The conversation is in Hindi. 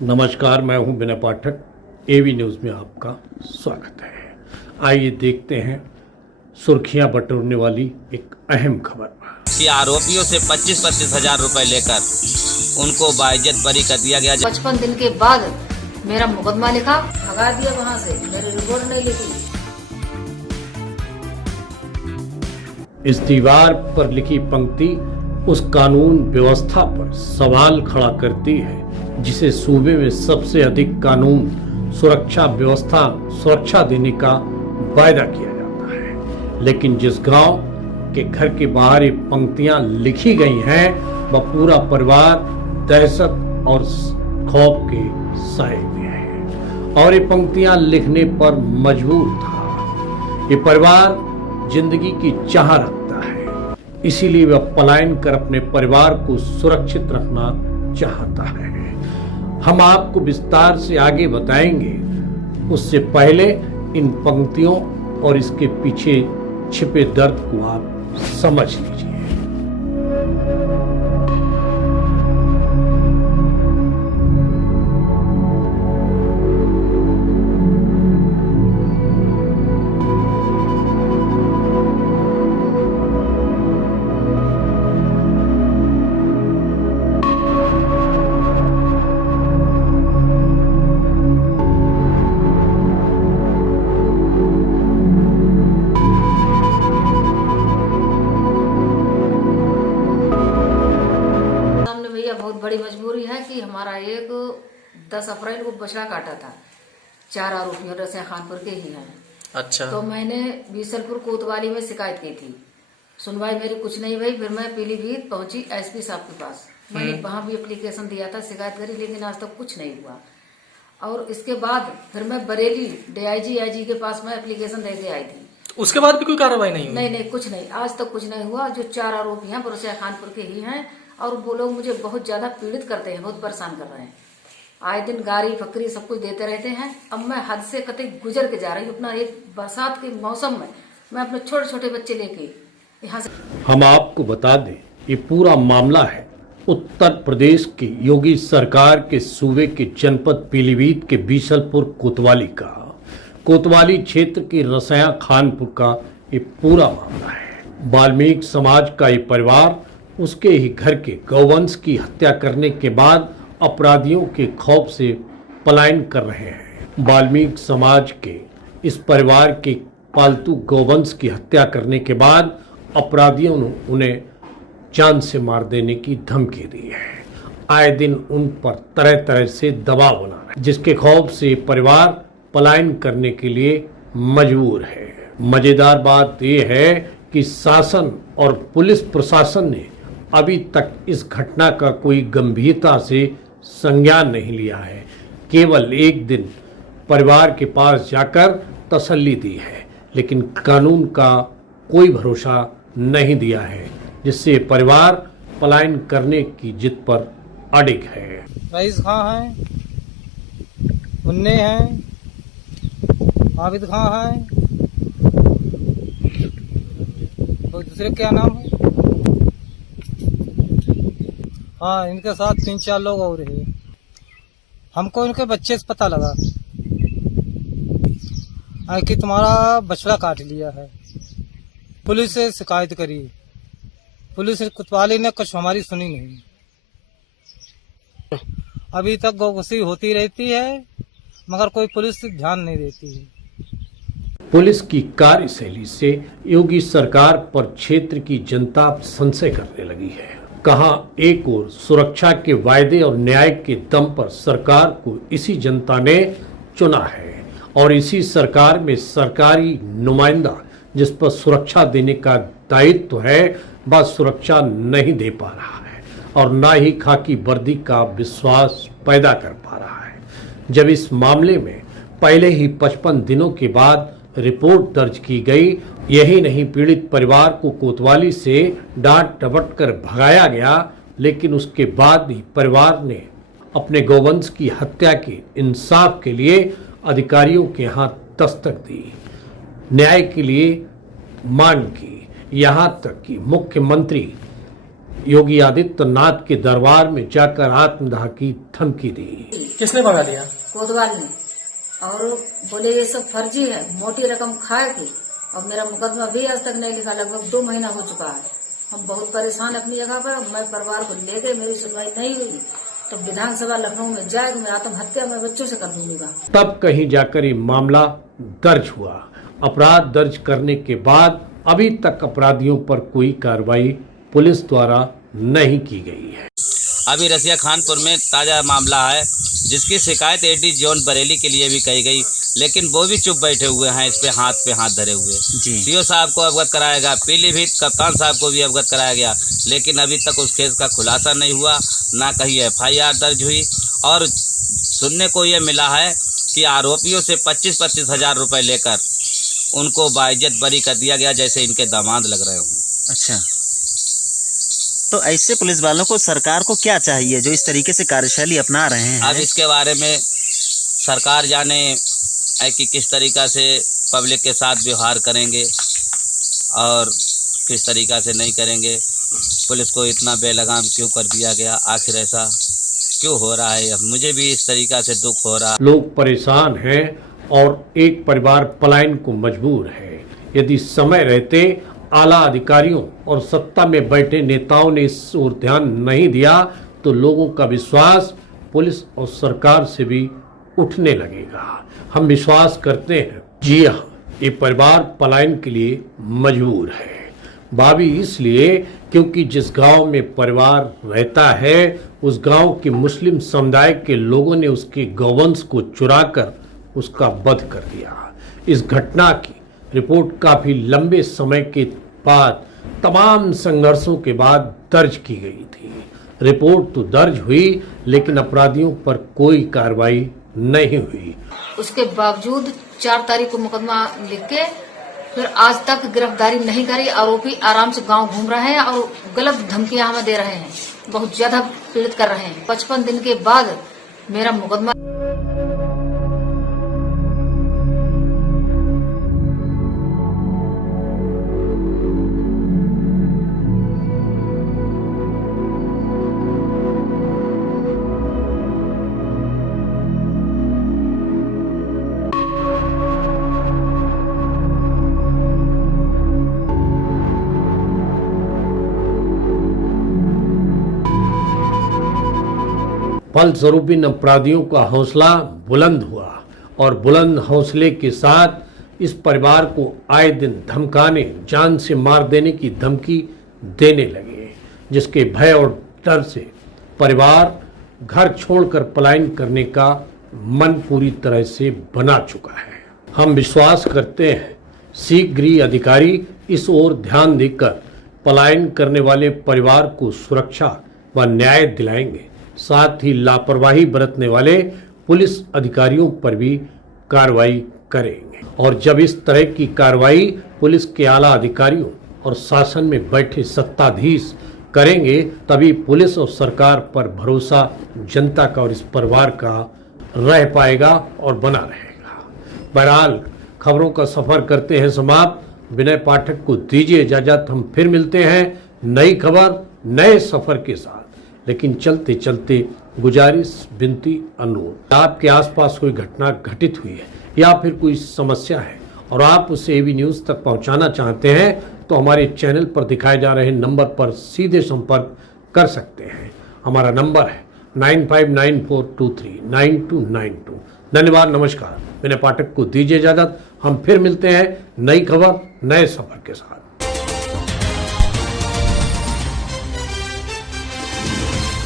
नमस्कार, मैं हूं विनय पाठक। एवी न्यूज़ में आपका स्वागत है। आइए देखते हैं सुर्खियां बटोरने वाली एक अहम खबर कि आरोपियों से 25-25 हजार रुपए लेकर उनको बाइज्जत बरी कर दिया गया। 55 दिन के बाद मेरा मुकदमा लिखा, भगा दिया वहाँ से, मेरी रिपोर्ट नहीं लिखी। इस दीवार पर लिखी पंक्ति उस कानून व्यवस्था पर सवाल खड़ा करती है जिसे सूबे में सबसे अधिक कानून सुरक्षा देने का वायदा किया जाता है। लेकिन जिस गांव के घर के बाहर ये पंक्तियां लिखी गई हैं, वह पूरा परिवार दहशत और खौफ के साए में है और ये पंक्तियां लिखने पर मजबूर था। ये परिवार जिंदगी की चाह रखता है, इसीलिए वह पलायन कर अपने परिवार को सुरक्षित रखना चाहता है। हम आपको विस्तार से आगे बताएंगे, उससे पहले इन पंक्तियों और इसके पीछे छिपे दर्द को आप समझ लीजिए। बहुत बड़ी मजबूरी है कि हमारा एक 10 अप्रैल को बछड़ा काटा था। 4 आरोपियों रसिया खानपुर के ही हैं। अच्छा। तो मैंने बीसलपुर कोतवाली में शिकायत की थी। सुनवाई मेरी कुछ नहीं हुई। फिर मैं पीलीभीत पहुंची एसपी साहब के पास। मैंने वहां भी एप्लीकेशन दिया था, शिकायत करी, लेकिन आज तक कुछ नहीं हुआ। और इसके बाद फिर मैं बरेली डीआईजी आईजी के पास में एप्लीकेशन दे के आई थी। उसके बाद भी कोई कार्रवाई नहीं हुई? नहीं, कुछ नहीं, आज तक कुछ नहीं हुआ। जो 4 आरोपी हैं रसिया खानपुर के ही हैं और वो लोग मुझे बहुत ज्यादा पीड़ित करते हैं, बहुत परेशान कर रहे हैं। आए दिन गारी फकरी सब कुछ देते रहते हैं। अब मैं हद से कतई गुजर के जा रही हूँ। अपना एक बरसात के मौसम में मैं अपने छोटे छोटे बच्चे लेके यहाँ से। हम आपको बता दें, ये पूरा मामला है उत्तर प्रदेश की योगी सरकार के सूबे के जनपद पीलीभीत के बीसलपुर कोतवाली का, कोतवाली क्षेत्र की रसिया खानपुर का ये पूरा मामला है। वाल्मीकि समाज का ये परिवार उसके ही घर के गौवंश की हत्या करने के बाद अपराधियों के खौफ से पलायन कर रहे हैं। वाल्मीकि समाज के इस परिवार के पालतू गौवंश की हत्या करने के बाद अपराधियों ने उन्हें जान से मार देने की धमकी दी है। आए दिन उन पर तरह तरह से दबाव बना रहे हैं, जिसके खौफ से परिवार पलायन करने के लिए मजबूर है। मजेदार बात यह है कि शासन और पुलिस प्रशासन ने अभी तक इस घटना का कोई गंभीरता से संज्ञान नहीं लिया है। केवल एक दिन परिवार के पास जाकर तसल्ली दी है, लेकिन कानून का कोई भरोसा नहीं दिया है, जिससे परिवार पलायन करने की जिद पर अड़िग है। रईस खां हैं, मुन्ने हैं, आबिद खां हैं, तो दूसरे क्या नाम है? हाँ, इनके साथ 3-4 लोग और हैं। हमको इनके बच्चे से पता लगा कि तुम्हारा बछड़ा काट लिया है। पुलिस से शिकायत करी, पुलिस कोतवाली ने कुछ हमारी सुनी नहीं। अभी तक गौकसी होती रहती है, मगर कोई पुलिस ध्यान नहीं देती है। पुलिस की कार्यशैली से योगी सरकार पर क्षेत्र की जनता संशय करने लगी है। कहां एक ओर सुरक्षा के वायदे और न्याय के दम पर सरकार को इसी जनता ने चुना है और इसी सरकार में सरकारी नुमाइंदा जिस पर सुरक्षा देने का दायित्व है, वह सुरक्षा नहीं दे पा रहा है और ना ही खाकी वर्दी का विश्वास पैदा कर पा रहा है। जब इस मामले में पहले ही 55 दिनों के बाद रिपोर्ट दर्ज की गई, यही नहीं पीड़ित परिवार को कोतवाली से डांट डपट कर भगाया गया, लेकिन उसके बाद भी परिवार ने अपने गौवंश की हत्या के इंसाफ के लिए अधिकारियों के यहाँ दस्तक दी, न्याय के लिए मांग की। यहाँ तक कि मुख्यमंत्री योगी आदित्यनाथ के दरबार में जाकर आत्मदाह की धमकी दी। किसने भगा दिया? कोतवाल ने, और बोले ये सब फर्जी है, मोटी रकम खाए की। और मेरा मुकदमा भी आज तक नहीं लिखा, लगभग 2 महीना हो चुका है। हम बहुत परेशान अपनी जगह पर। मैं परिवार को ले गए, मेरी सुनवाई नहीं हुई तो विधानसभा लखनऊ में जाए मैं आत्महत्या मैं बच्चों से कर दूंगा। तब कहीं जाकर ये मामला दर्ज हुआ। अपराध दर्ज करने के बाद अभी तक अपराधियों पर कोई कार्रवाई पुलिस द्वारा नहीं की गई है। अभी रसिया खानपुर में ताज़ा मामला है जिसकी शिकायत एडी जोन बरेली के लिए भी कही गई, लेकिन वो भी चुप बैठे हुए हैं, इस पे हाथ धरे हुए। सीओ साहब को अवगत कराया गया, पीलीभीत कप्तान साहब को भी अवगत कराया गया, लेकिन अभी तक उस केस का खुलासा नहीं हुआ, ना कहीं FIR दर्ज हुई। और सुनने को ये मिला है कि आरोपियों से 25-25 हजार रुपए लेकर उनको बाइज्जत बरी कर दिया गया, जैसे इनके दामाद लग रहे हों। अच्छा, तो ऐसे पुलिस वालों को सरकार को क्या चाहिए जो इस तरीके से कार्यशैली अपना रहे हैं? अब इसके बारे में सरकार जाने कि किस तरीका से पब्लिक के साथ व्यवहार करेंगे और किस तरीका से नहीं करेंगे। पुलिस को इतना बेलगाम क्यों कर दिया गया, आखिर ऐसा क्यों हो रहा है? अब मुझे भी इस तरीका से दुख हो रहा है। लोग परेशान हैं और एक परिवार पलायन को मजबूर है। यदि समय रहते आला अधिकारियों और सत्ता में बैठे नेताओं ने इस ओर ध्यान नहीं दिया तो लोगों का विश्वास पुलिस और सरकार से भी उठने लगेगा। हम विश्वास करते हैं, जी हाँ, ये परिवार पलायन के लिए मजबूर है। भाभी इसलिए क्योंकि जिस गांव में परिवार रहता है उस गांव के मुस्लिम समुदाय के लोगों ने उसके गौवंश को चुराकर उसका वध कर दिया। इस घटना की रिपोर्ट काफी लंबे समय के बाद तमाम संघर्षों के बाद दर्ज की गई थी। रिपोर्ट तो दर्ज हुई लेकिन अपराधियों पर कोई कार्रवाई नहीं हुई। उसके बावजूद 4 तारीख को मुकदमा लिख के फिर आज तक गिरफ्तारी नहीं करी। आरोपी आराम से गांव घूम रहे हैं और गलत धमकियां हमें दे रहे हैं, बहुत ज्यादा पीड़ित कर रहे हैं। 55 दिन के बाद मेरा मुकदमा फलस्वरूप इन अपराधियों का हौसला बुलंद हुआ और बुलंद हौसले के साथ इस परिवार को आए दिन धमकाने, जान से मार देने की धमकी देने लगे, जिसके भय और डर से परिवार घर छोड़कर पलायन करने का मन पूरी तरह से बना चुका है। हम विश्वास करते हैं शीघ्र ही अधिकारी इस ओर ध्यान देकर पलायन करने वाले परिवार को सुरक्षा व न्याय दिलाएंगे। साथ ही लापरवाही बरतने वाले पुलिस अधिकारियों पर भी कार्रवाई करेंगे। और जब इस तरह की कार्रवाई पुलिस के आला अधिकारियों और शासन में बैठे सत्ताधीश करेंगे तभी पुलिस और सरकार पर भरोसा जनता का और इस परिवार का रह पाएगा और बना रहेगा। बहरहाल खबरों का सफर करते हैं समाप्त। विनय पाठक को दीजिए इजाजत। हम फिर मिलते हैं नई खबर नए सफर के साथ। लेकिन चलते चलते गुजारिश, विनती, अनुरोध, आपके आसपास कोई घटना घटित हुई है या फिर कोई समस्या है और आप उसे एबी न्यूज तक पहुंचाना चाहते हैं तो हमारे चैनल पर दिखाए जा रहे नंबर पर सीधे संपर्क कर सकते हैं। हमारा नंबर है 9594239292। धन्यवाद, नमस्कार। विनय पाठक को दीजिए इजाजत। हम फिर मिलते हैं नई खबर नए सफर के साथ।